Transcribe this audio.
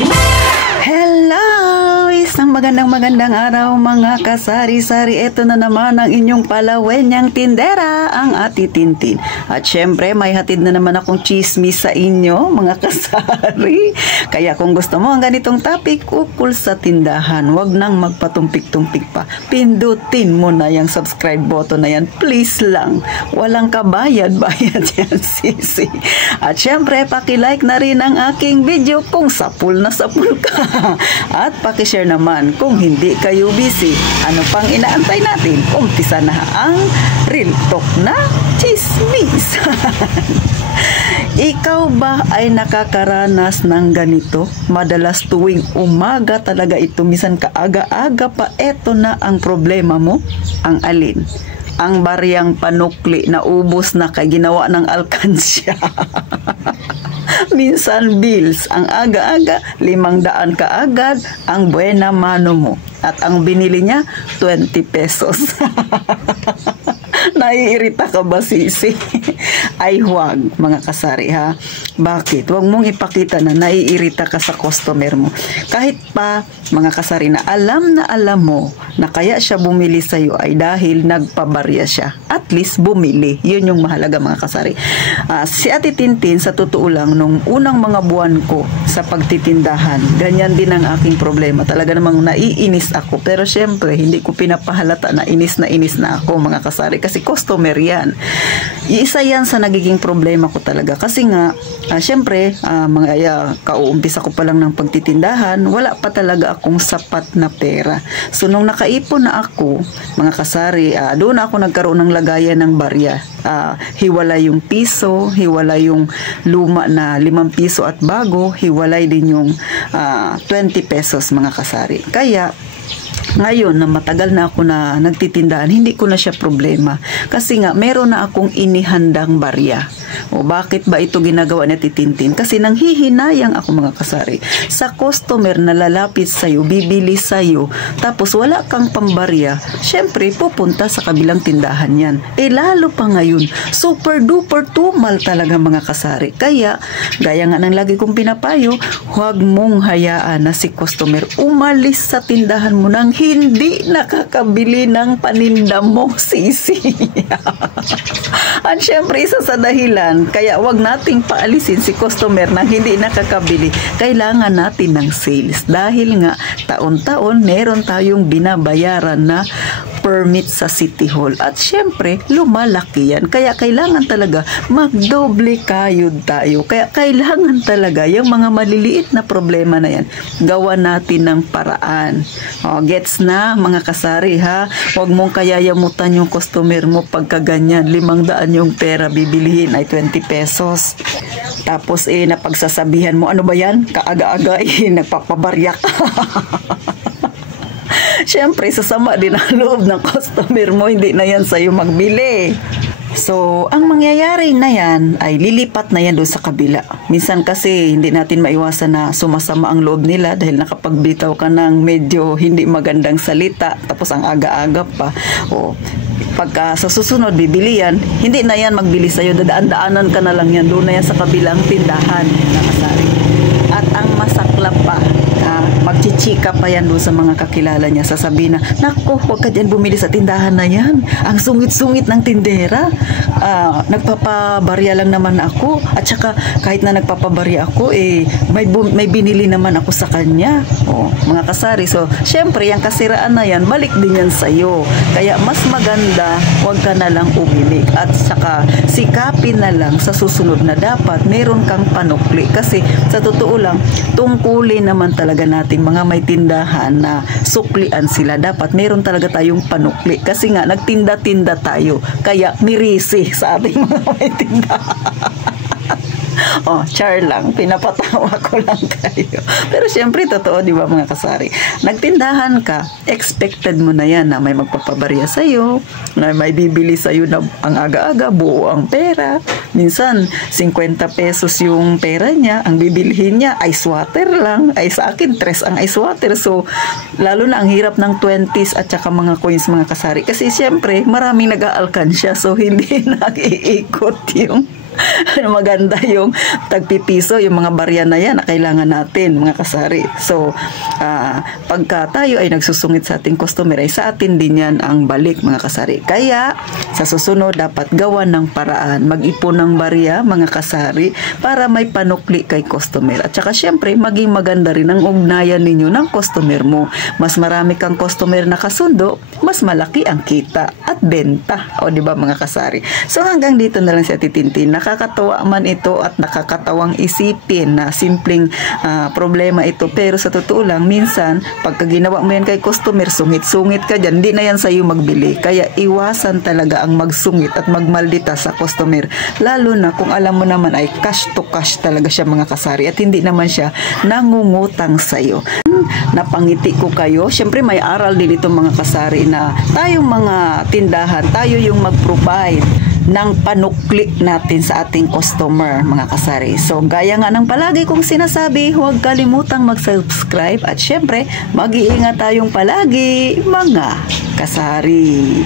Hello! Isang magandang araw mga kasari-sari. Ito na naman ang inyong palawenyang tindera, ang Ate Tintin. At syempre, may hatid na naman akong chismis sa inyo mga kasari. Kaya kung gusto mo ang ganitong topic, ukol sa tindahan, wag nang magpatumpik-tumpik pa. Pindutin mo na yung subscribe button na yan. Please lang. Walang kabayad-bayad yan, sisi. At syempre, paki-like na rin ang aking video kung sapul na sapul ka. At pakishare naman kung hindi kayo busy. Ano pang inaantay natin? Umpisa na ang Real Talk na Chismis. Ikaw ba ay nakakaranas ng ganito? Madalas tuwing umaga talaga ito, minsan kaaga-aga pa, eto na ang problema mo. Ang alin? Ang bariyang panukli na ubos na kay ginawa ng alkansya. Minsan bills, ang aga-aga, 500 kaagad, ang buena mano mo. At ang binili niya, 20 pesos. Naiirita ka ba, sisi? Ay huwag, mga kasari, ha? Bakit? Huwag mong ipakita na naiirita ka sa customer mo. Kahit pa, mga kasari, na alam mo na kaya siya bumili sa'yo ay dahil nagpabarya siya. At least bumili. Yun yung mahalaga, mga kasari. Si Ate Tintin, sa totoo lang, nung unang mga buwan ko sa pagtitindahan, ganyan din ang aking problema. Talaga namang naiinis ako. Pero syempre, hindi ko pinapahalata na inis na ako, mga kasari. Kasi customer yan. Isa yan sa nagiging problema ko talaga. Kasi nga, syempre, kauumpisa ko pa lang ng pagtitindahan, wala pa talaga akong sapat na pera. So, nung nakaipon na ako, mga kasari, doon ako nagkaroon ng lagayan ng barya. Hiwalay yung piso, hiwalay yung luma na 5 piso at bago, hiwalay din yung 20 pesos, mga kasari. Kaya, ngayon na matagal na ako na nagtitindahan, hindi ko na siya problema. Kasi nga, meron na akong inihandang barya. O bakit ba ito ginagawa ni Titintin? Kasi nanghihinayang ako, mga kasari. Sa customer na lalapit sa'yo, bibili sa'yo, tapos wala kang pambarya, syempre pupunta sa kabilang tindahan yan. Lalo pa ngayon, super duper tumal talaga, mga kasari. Kaya, gaya nga ng lagi kong pinapayo, huwag mong hayaan na si customer umalis sa tindahan mo nang hindi nakakabili ng paninda mo, sisi. At syempre, isa sa dahilan, kaya wag nating paalisin si customer na hindi nakakabili. Kailangan natin ng sales. Dahil nga, taon-taon, meron tayong binabayaran na permit sa City Hall. At syempre, lumalaki yan. Kaya kailangan talaga magdoble kayod tayo. Kaya kailangan talaga yung mga maliliit na problema na yan, gawa natin ng paraan. Gets na, mga kasari, ha? Huwag mong kayayamutan yung customer mo pagka ganyan. 500 yung pera bibilihin ay 20 pesos. Tapos napagsasabihan mo, ano ba yan? Kaaga-aga nagpapabarya ka. Siyempre, sasama din ang loob ng customer mo, hindi na yan sa'yo magbili. So, ang mangyayari na yan ay lilipat na yan doon sa kabila. Minsan kasi hindi natin maiwasan na sumasama ang loob nila dahil nakapagbitaw ka ng medyo hindi magandang salita, tapos ang aga-aga pa. Pagka sa susunod bibili yan, hindi na yan magbili sa'yo, dadaan-daanan ka na lang yan, doon na yan sa kabilang tindahan, nakasari. At ang masaklap pa, magchichika pa yan doon sa mga kakilala niya, sasabihin na, naku, huwag ka dyan bumili sa tindahan na yan, ang sungit-sungit ng tindera, nagpapabarya lang naman ako, at saka kahit na nagpapabarya ako, may binili naman ako sa kanya. Mga kasari, so syempre yung kasiraan na yan, balik din yan sa'yo. Kaya mas maganda, huwag ka na lang umimik, at saka sikapin na lang sa susunod na dapat meron kang panukli. Kasi sa totoo lang, tungkulin naman talaga natin mga may tindahan na suklian sila. Dapat meron talaga tayong panukli. Kasi nga, nagtinda-tinda tayo. Kaya mirisi sa ating mga may tindahan. Char lang. Pinapatawa ko lang kayo. Pero syempre, totoo, di ba, mga kasari? Nagtindahan ka, expected mo na yan na may magpapabarya sa'yo, na may bibili sa'yo na ang aga-aga, buo ang pera. Minsan, 50 pesos yung pera niya, ang bibilhin niya, ice water lang. Ay sa akin, 3 ang ice water. So, lalo na ang hirap ng 20s at saka mga coins, mga kasari. Kasi syempre, maraming nag-aalkansya. So, hindi nag-iikot yung maganda yung tagpipiso, yung mga barya na yan na kailangan natin, mga kasari. So, pagka tayo ay nagsusungit sa ating customer, ay sa atin din yan ang balik, mga kasari. Kaya, sa susunod, dapat gawan ng paraan, mag-ipon ng barya, mga kasari, para may panukli kay customer. At saka, syempre, maging maganda rin ang ugnayan ninyo ng customer mo. Mas marami kang customer na kasundo, mas malaki ang kita at benta. O, di ba, mga kasari? So, hanggang dito na lang si Ate Tintin. Nakakatawa man ito at nakakatawang isipin na simpleng problema ito. Pero sa totoo lang, minsan, pagka ginawa mo yan kay customer, sungit-sungit ka dyan, hindi na yan sa'yo magbili. Kaya iwasan talaga ang magsungit at magmaldita sa customer. Lalo na kung alam mo naman ay cash to cash talaga siya, mga kasari, at hindi naman siya nangungutang sa'yo. Napangiti ko kayo. Siyempre may aral din itong mga kasari na tayong mga tindahan, tayo yung mag-provide ng panukli natin sa ating customer, mga kasari. So, gaya nga ng palagi kong sinasabi, huwag kalimutang mag-subscribe at syempre, mag-iingat tayong palagi, mga kasari.